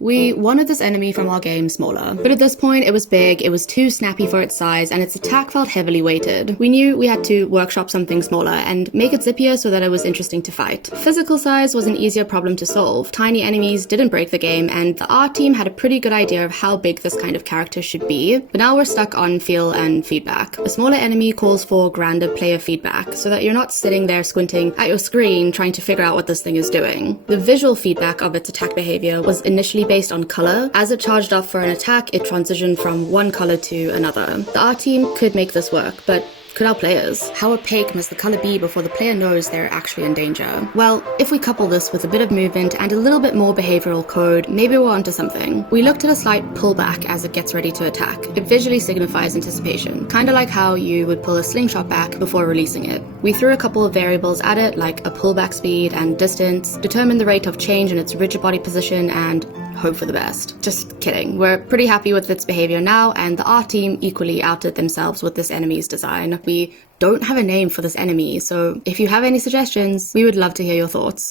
We wanted this enemy from our game smaller, but at this point it was big, it was too snappy for its size, and its attack felt heavily weighted. We knew we had to workshop something smaller and make it zippier so that it was interesting to fight. Physical size was an easier problem to solve. Tiny enemies didn't break the game, and the art team had a pretty good idea of how big this kind of character should be, but now we're stuck on feel and feedback. A smaller enemy calls for grander player feedback, so that you're not sitting there squinting at your screen trying to figure out what this thing is doing. The visual feedback of its attack behavior was initially based on color. As it charged up for an attack, it transitioned from one color to another. The art team could make this work, but could our players? How opaque must the color be before the player knows they're actually in danger? Well, if we couple this with a bit of movement and a little bit more behavioral code, maybe we're onto something. We looked at a slight pullback as it gets ready to attack. It visually signifies anticipation, kinda like how you would pull a slingshot back before releasing it. We threw a couple of variables at it, like a pullback speed and distance, determined the rate of change in its rigid body position, and hope for the best. Just kidding. We're pretty happy with its behavior now, and the art team equally outdid themselves with this enemy's design. We don't have a name for this enemy, so if you have any suggestions, we would love to hear your thoughts.